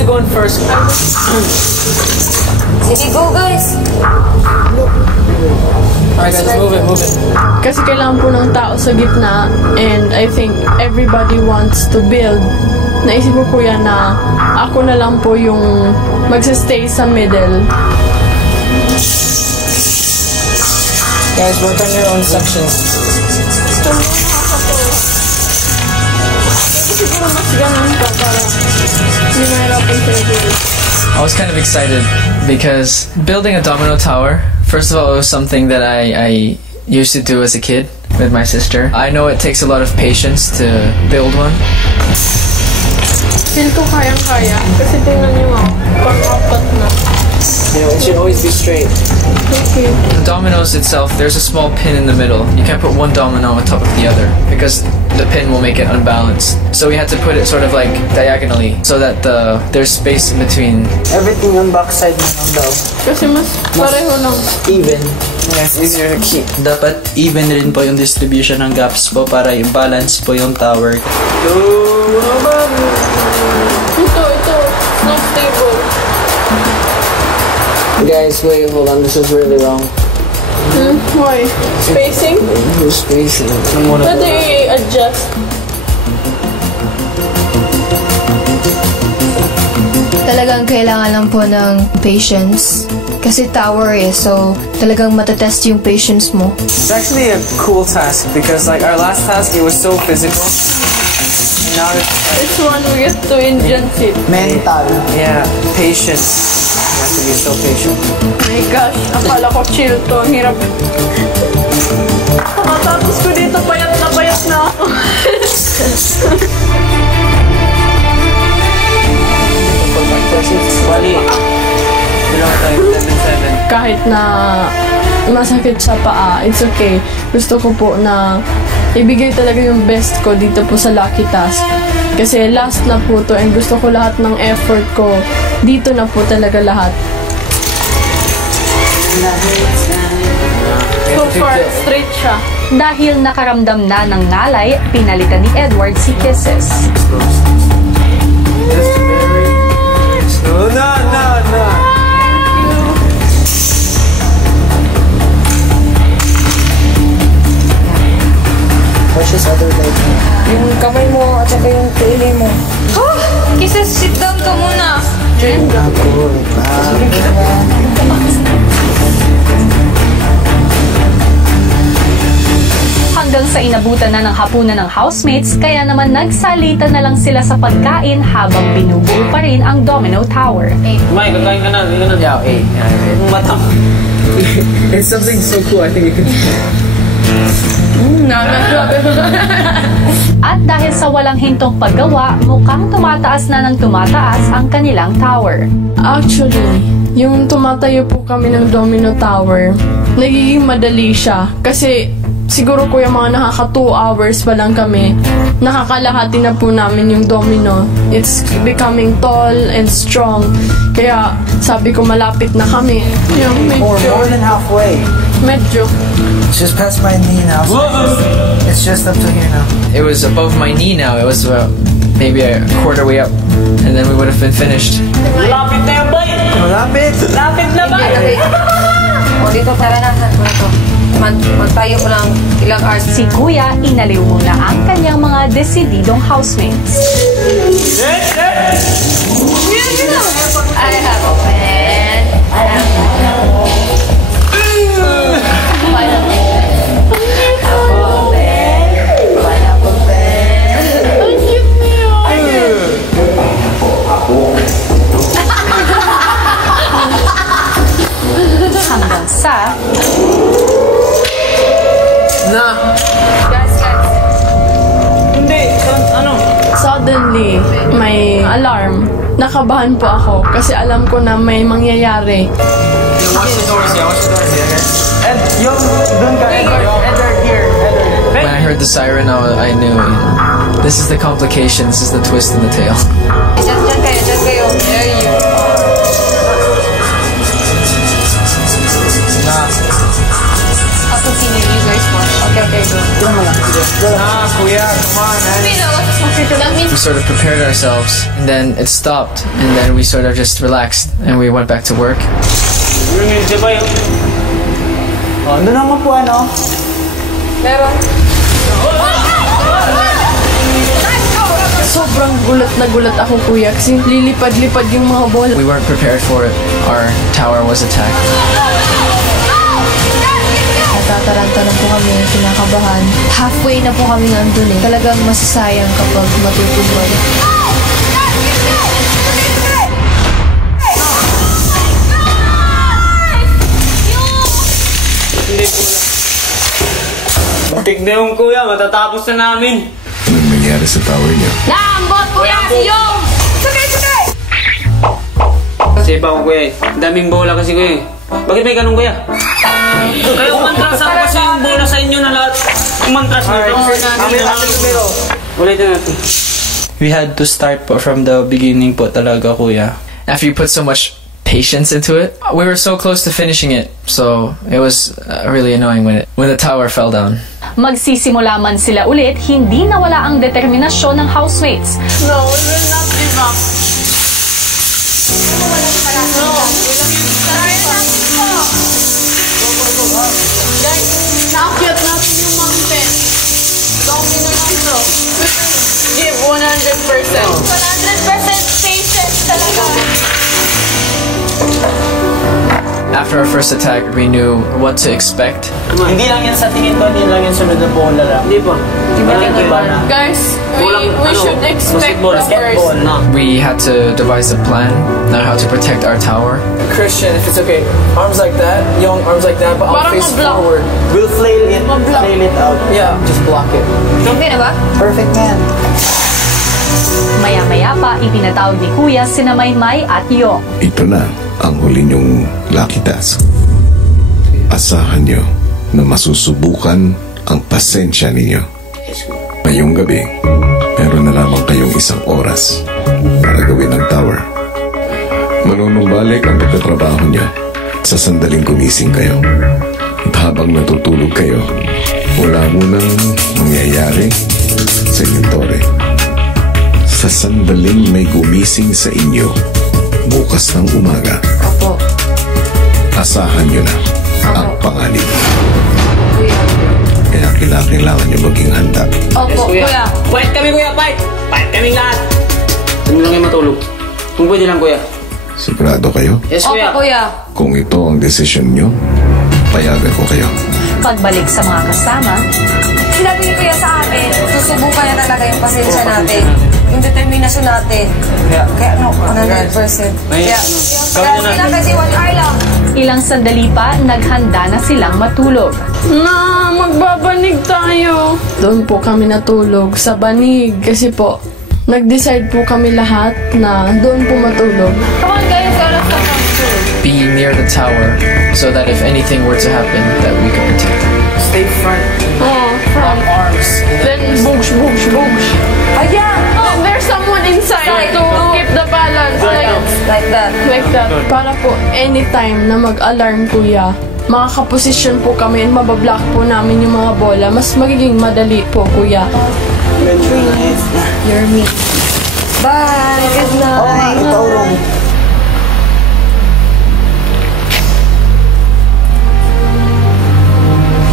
to go in first? Sige, go guys. Alright guys, move it. Kasi kailangan po ng tao sa gitna, and I think everybody wants to build. Naisip ko kuya na ako na lang po yung magsastay sa middle. Guys, work on your own sections. I was kind of excited because building a domino tower, first of all, it was something that I used to do as a kid with my sister. I know it takes a lot of patience to build one. Feel ko kayang-kaya kasi tingnan niyo ako, pang-apat na. You know, it should always be straight. Okay. The dominoes itself, there's a small pin in the middle. You can't put one domino on top of the other because the pin will make it unbalanced. So we had to put it sort of like diagonally so that there's space in between. Everything on backside naman daw. Kasi mas pareho lang. Even. Yeah, it's easier to keep. Dapat even rin po yung distribution ng gaps po para i-balance po yung tower. Ito. It's not stable. Guys, wait, hold on. This is really wrong. Why? Spacing? Spacing. Pwede i-adjust. Talagang kailangan lang po ng patience. Kasi tower so talagang matatest yung patience mo. It's actually a cool task because like our last task, it was so physical. And now This one we get to enhance it. Mental. yeah, patience. You have to be so patient. Oh my gosh, akala ko chill to. Ang hirap. Pagkatapos ko dito, payat na ako. Kahit na masakit sa paa, it's okay. Gusto ko po na ibigay talaga yung best ko dito po sa Lucky Task. Kasi last na po to and gusto ko lahat ng effort ko. Dito na po talaga lahat. So far, straight siya. Dahil nakaramdam na ng ngalay, pinalitan ni Edward si Kisses. No. What's his other leg? Yung kamay mo at saka yung taili mo. Kisses, sit down ka muna. Hanggang sa inabutan na ng hapunan ng housemates, kaya naman nagsalitan na lang sila sa pagkain habang binubuo pa rin ang Domino Tower. Mike, kakain ka na. Yeah, eight. Matang. It's something so cool. I think you could. At dahil sa walang hintong paggawa, mukhang tumataas na ng tumataas ang kanilang tower. Actually, yung tumatayo po kami ng Domino Tower, nagiging madali siya. Kasi siguro ko yung mga nakaka 2 hours pa lang kami, nakakalahati na po namin yung domino. It's becoming tall and strong. Kaya sabi ko malapit na kami. Yung More than halfway. Medyo. It's just past my knee now. So it's just up to here now. It was above my knee now. It was maybe a quarter way up, and then we would have been finished. Malapit! Lapit na ba? O dito, tara na. Magtayo ko ng ilang hours. Si Kuya, inaliw muna ang kanyang mga desididong housemates. I have a pen. I have a pen. Hanggang sa Guys. Hindi. Ano? Suddenly, may alarm. Nakabahan po ako kasi alam ko na may mangyayari. Watch the doors, yeah. Watch the doors, yeah, guys. And yung dun ka, Edward here. When I heard the siren, I knew, this is the complication. This is the twist in the tale. Diyan kayo. There you are. I'll continue. You guys watch. Okay, go. Kuya, come on, man. That means sort of prepared ourselves, and then it stopped, and then we sort of just relaxed, and we went back to work. Ano naman po ano? Sobrang gulat na gulat ako, kuya, kasi lilipad-lipad yung mga bola. We weren't prepared for it. Our tower was attacked. Natataranta na po kami, kinakabahan. Halfway na po kami nandun eh. Talagang masasayang kapag matutuloy. Muntik na yung kuya, matatapos na namin. Anong nangyari sa tower niyo? Naambot kuya si Yung! Sakay! Kasi pa ko kuya, daming bola kasi kuya. Bakit may ganun kuya? Kaya umantras ako kasi yung bola sa inyo na lahat. Umantras na ito. Ulitin natin. We had to start po from the beginning po talaga, kuya. After you put so much patience into it, we were so close to finishing it. So it was really annoying when the tower fell down. Magsisimula man sila ulit, hindi nawala ang determinasyon ng housemates. No, we will not give up. Guys, naakyat natin yung mountain. Domino lang to. Give 100%. 100% patience talaga. After our first attack, we knew what to expect. Hindi lang yan sa tingin ko, hindi lang yan sunod na bola lang. Hindi po. Guys, we should expect the Basketball worst. na. We had to devise a plan on how to protect our tower. Christian, if it's okay, arms like that, Young arms like that, but I'll Parang face mablock. forward. We'll flail it out. Yeah, just block it. Okay na ba? Perfect man. Maya-maya pa, ipinatawag ni Kuya sina Maymay at Yong. Ito na ang huli niyong lucky task. Asahan niyo na masusubukan ang pasensya ninyo. Ngayong gabi, meron na lamang kayong 1 oras para gawin ang tower. Manunumbalik ang pagtatrabaho niyo sa sandaling gumising kayo. At habang natutulog kayo, wala munang mangyayari sa inyong tore. Sa sandaling may gumising sa inyo bukas ng umaga, Opo. asahan nyo na ang panganib. Kaya kailangan nyo maging handa. Opo, kuya. Fight kami kuya, fight! Fight kami lahat! Huwag lang kayo matulog. Kung pwede lang kuya. Sigurado kayo? Yes Opo, kuya. kuya. Kung ito ang desisyon nyo, payagan ko kayo. Pagbalik sa mga kasama, Sinabi ni kuya sa amin, susubukan na talaga yung pasensya natin. Yung determinasyon natin. Kaya ano, 100%. Kaya, sila kasi 1 hour lang. ilang sandali pa, naghanda na silang matulog. Na, magbabanig tayo. Doon po kami natulog sa banig kasi po, nag-decide po kami lahat na doon po matulog. Come on guys, oras na lang. Be near the tower so that if anything were to happen, that we could protect them. Stay front, Oh, from arms. then boosh. Ayan! Oh, there's someone inside to keep the balance. Like that. Like that. Para po anytime na mag-alarm, kuya, makakaposisyon po kami and mabablock po namin yung mga bola. Mas magiging madali po, kuya. You're me. Bye! Good night!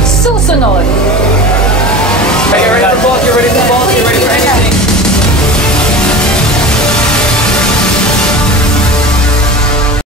Susunod,